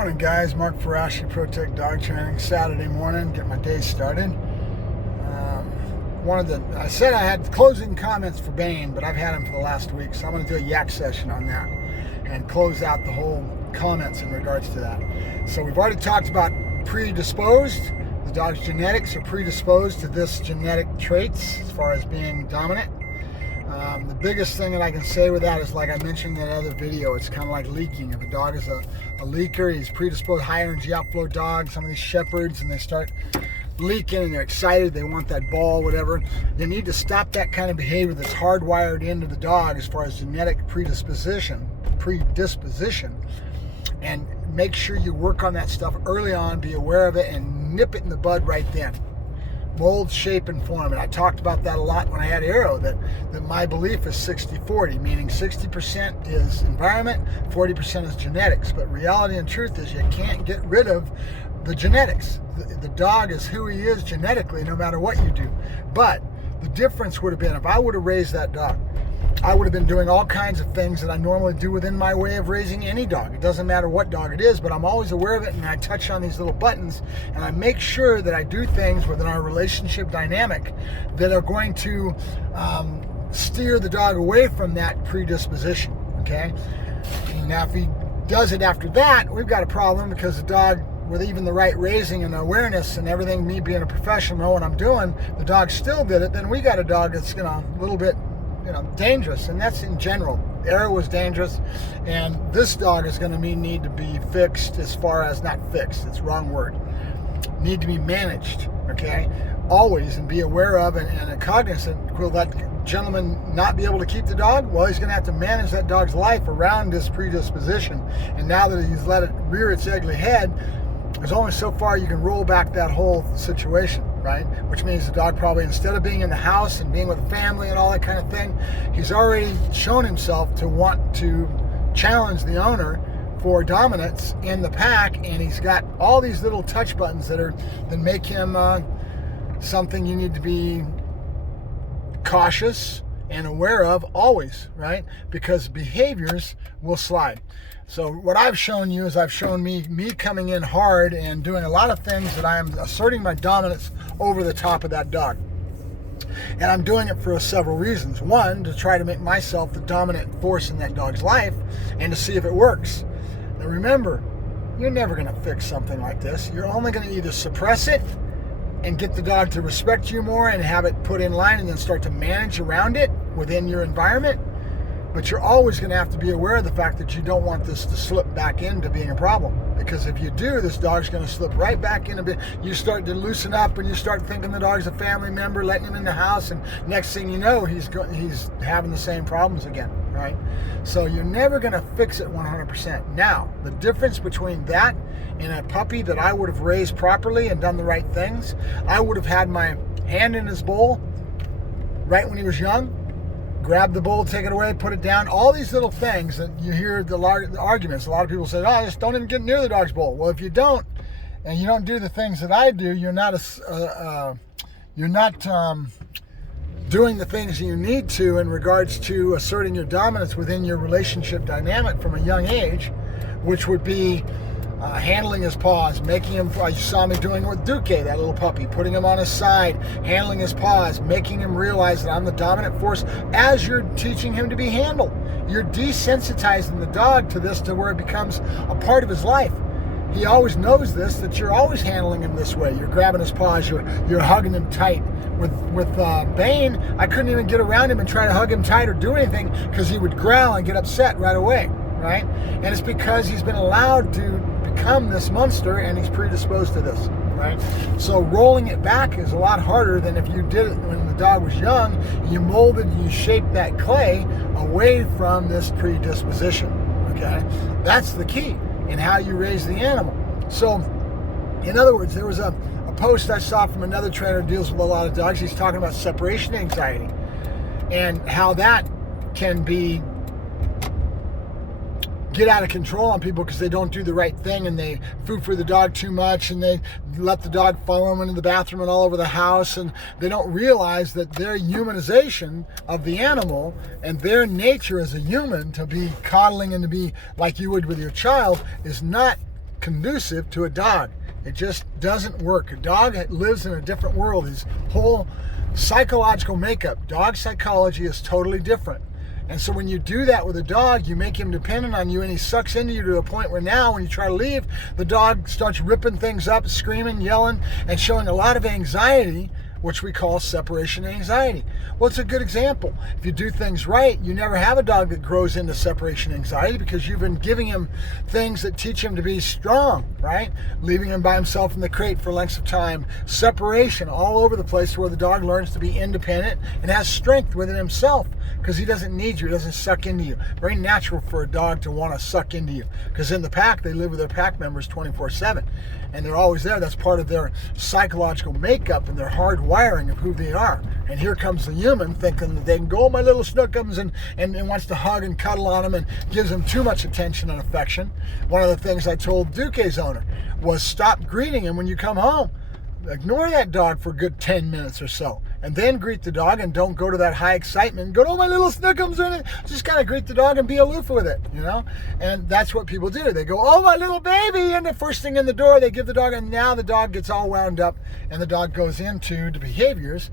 Morning guys, Mark Ferrasci, Protect Dog Training, Saturday morning, get my day started. I said I had closing comments for Bane, but I've had him for the last week, so I'm going to do a Yack session on that and close out the whole comments in regards to that. So we've already talked about predisposed. The dog's genetics are predisposed to this genetic traits as far as being dominant. The biggest thing that I can say with that is, like I mentioned in that other video, it's kind of like leaking. If a dog is a leaker, he's predisposed, high energy outflow dog, some of these shepherds, and they start leaking and they're excited, they want that ball, whatever. You need to stop that kind of behavior that's hardwired into the dog as far as genetic predisposition, and make sure you work on that stuff early on, be aware of it, and nip it in the bud right then. Mold, shape, and form. And I talked about that a lot when I had Arrow, that my belief is 60-40, meaning 60% is environment, 40% is genetics. But reality and truth is you can't get rid of the genetics. The dog is who he is genetically, no matter what you do. But the difference would have been, if I would have raised that dog, I would have been doing all kinds of things that I normally do within my way of raising any dog. It doesn't matter what dog it is, but I'm always aware of it, and I touch on these little buttons, and I make sure that I do things within our relationship dynamic that are going to steer the dog away from that predisposition, okay? Now, if he does it after that, we've got a problem, because the dog, with even the right raising and awareness and everything, me being a professional, know what I'm doing, the dog still did it, then we got a dog that's, a little bit dangerous. And that's in general. Arrow was dangerous, and this dog is going to need to be fixed, as far as, not fixed, it's the wrong word, need to be managed, okay? Always, and be aware of and cognizant. Will that gentleman not be able to keep the dog? Well, he's going to have to manage that dog's life around this predisposition. And now that he's let it rear its ugly head, there's only so far you can roll back that whole situation, right? Which means the dog probably, instead of being in the house and being with the family and all that kind of thing, he's already shown himself to want to challenge the owner for dominance in the pack, and he's got all these little touch buttons that make him something you need to be cautious and aware of always, right? Because behaviors will slide. So what I've shown you is, I've shown me coming in hard and doing a lot of things that I am asserting my dominance over the top of that dog. And I'm doing it for several reasons. One, to try to make myself the dominant force in that dog's life, and to see if it works. Now remember, you're never going to fix something like this. You're only going to either suppress it and get the dog to respect you more and have it put in line, and then start to manage around it within your environment. But you're always going to have to be aware of the fact that you don't want this to slip back into being a problem. Because if you do, this dog's going to slip right back into you start to loosen up, and you start thinking the dog's a family member, letting him in the house, and next thing you know, he's having the same problems again, right? So you're never going to fix it 100%. Now, the difference between that and a puppy that I would have raised properly and done the right things, I would have had my hand in his bowl right when he was young, grab the bowl, take it away, put it down. All these little things that you hear the arguments. A lot of people say, "Oh, just don't even get near the dog's bowl." Well, if you don't, and you don't do the things that I do, you're not doing the things you need to in regards to asserting your dominance within your relationship dynamic from a young age, which would be handling his paws, making him, you saw me doing with Duque, that little puppy, putting him on his side, handling his paws, making him realize that I'm the dominant force as you're teaching him to be handled. You're desensitizing the dog to this, to where it becomes a part of his life. He always knows this, that you're always handling him this way. You're grabbing his paws, you're hugging him tight. With Bane, I couldn't even get around him and try to hug him tight or do anything, because he would growl and get upset right away, right? And it's because he's been allowed to become this monster, and he's predisposed to this, right? So rolling it back is a lot harder than if you did it when the dog was young. You molded, you shaped that clay away from this predisposition, okay? That's the key in how you raise the animal. So, in other words, there was a post I saw from another trainer who deals with a lot of dogs. He's talking about separation anxiety and how that can get out of control on people because they don't do the right thing, and they foo-foo the dog too much, and they let the dog follow them into the bathroom and all over the house, and they don't realize that their humanization of the animal and their nature as a human to be coddling and to be like you would with your child is not conducive to a dog. It just doesn't work. A dog lives in a different world. His whole psychological makeup, dog psychology, is totally different. And so when you do that with a dog, you make him dependent on you, and he sucks into you to a point where now when you try to leave, the dog starts ripping things up, screaming, yelling, and showing a lot of anxiety, which we call separation anxiety. Well, it's a good example. If you do things right, you never have a dog that grows into separation anxiety because you've been giving him things that teach him to be strong, right? Leaving him by himself in the crate for lengths of time, separation all over the place where the dog learns to be independent and has strength within himself because he doesn't need you, he doesn't suck into you. Very natural for a dog to want to suck into you because in the pack, they live with their pack members 24/7 and they're always there. That's part of their psychological makeup and their hard wiring of who they are. And here comes the human thinking that they can go, oh, my little snookums, and wants to hug and cuddle on them and gives them too much attention and affection. One of the things I told Duque's owner was stop greeting him when you come home. Ignore that dog for a good 10 minutes or so. And then greet the dog and don't go to that high excitement and go, oh, my little snookums. Just kind of greet the dog and be aloof with it, you know? And that's what people do. They go, oh, my little baby. And the first thing in the door, they give the dog, and now the dog gets all wound up and the dog goes into the behaviors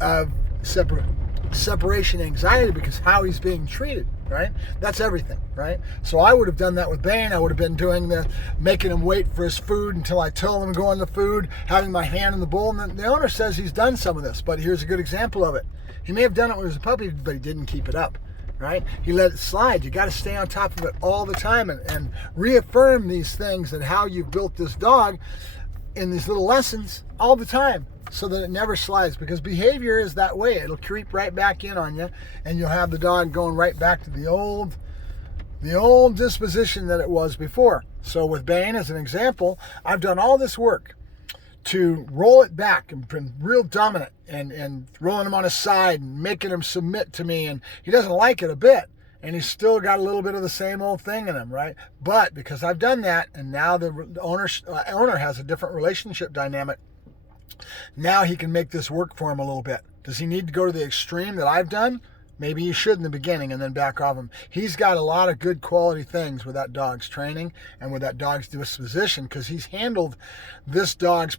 of separation anxiety because how he's being treated, right? That's everything, right? So I would have done that with Bane. I would have been doing making him wait for his food until I tell him to go on the food, having my hand in the bowl. And the owner says he's done some of this, but here's a good example of it. He may have done it when he was a puppy, but he didn't keep it up, right? He let it slide. You got to stay on top of it all the time and reaffirm these things and how you've built this dog in these little lessons all the time, so that it never slides, because behavior is that way. It'll creep right back in on you and you'll have the dog going right back to the old disposition that it was before. So with Bane as an example, I've done all this work to roll it back and been real dominant and rolling him on his side and making him submit to me, and he doesn't like it a bit. And he's still got a little bit of the same old thing in him, right? But because I've done that, and now the owner has a different relationship dynamic, now he can make this work for him a little bit. Does he need to go to the extreme that I've done? Maybe he should in the beginning and then back off him. He's got a lot of good quality things with that dog's training and with that dog's disposition because he's handled this dog's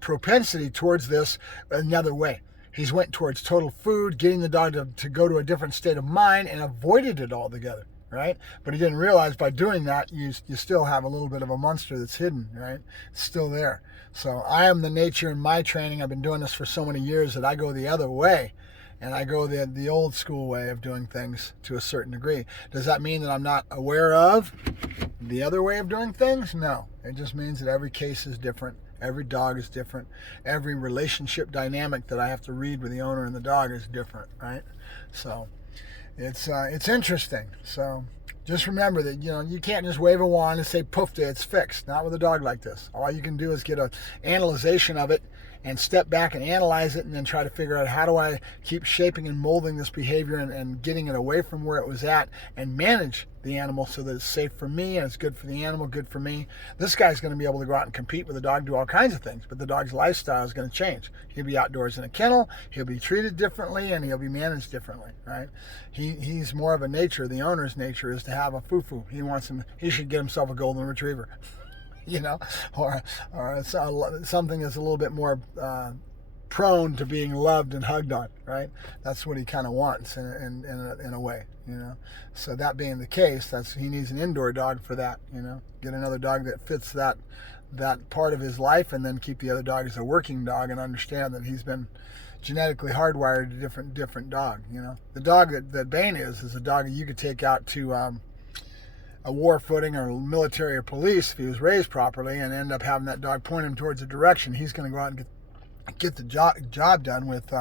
propensity towards this another way. He's went towards total food, getting the dog to go to a different state of mind and avoided it altogether, right? But he didn't realize by doing that, you still have a little bit of a monster that's hidden, right? It's still there. So I am the nature in my training. I've been doing this for so many years that I go the other way. And I go the old school way of doing things to a certain degree. Does that mean that I'm not aware of the other way of doing things? No. It just means that every case is different. Every dog is different. Every relationship dynamic that I have to read with the owner and the dog is different, right? So it's interesting. So just remember that, you can't just wave a wand and say, poof, it's fixed. Not with a dog like this. All you can do is get an analyzation of it and step back and analyze it and then try to figure out how do I keep shaping and molding this behavior and getting it away from where it was at and manage the animal so that it's safe for me and it's good for the animal, good for me. This guy's going to be able to go out and compete with the dog, do all kinds of things, but the dog's lifestyle is going to change. He'll be outdoors in a kennel, he'll be treated differently, and he'll be managed differently, right? He's more of a nature. The owner's nature is to have a foo-foo. He should get himself a golden retriever. Or something that's a little bit more prone to being loved and hugged on, right? That's what he kind of wants in a way, So that being the case, he needs an indoor dog for that, Get another dog that fits that part of his life, and then keep the other dog as a working dog and understand that he's been genetically hardwired to a different dog, The dog that Bane is a dog that you could take out to a war footing or military or police if he was raised properly and end up having that dog point him towards a direction. He's going to go out and get the job done with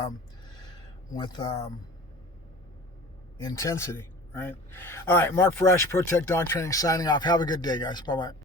intensity, right? All right, Mark Ferrasci, Protect Dog Training, signing off. Have a good day, guys. Bye-bye.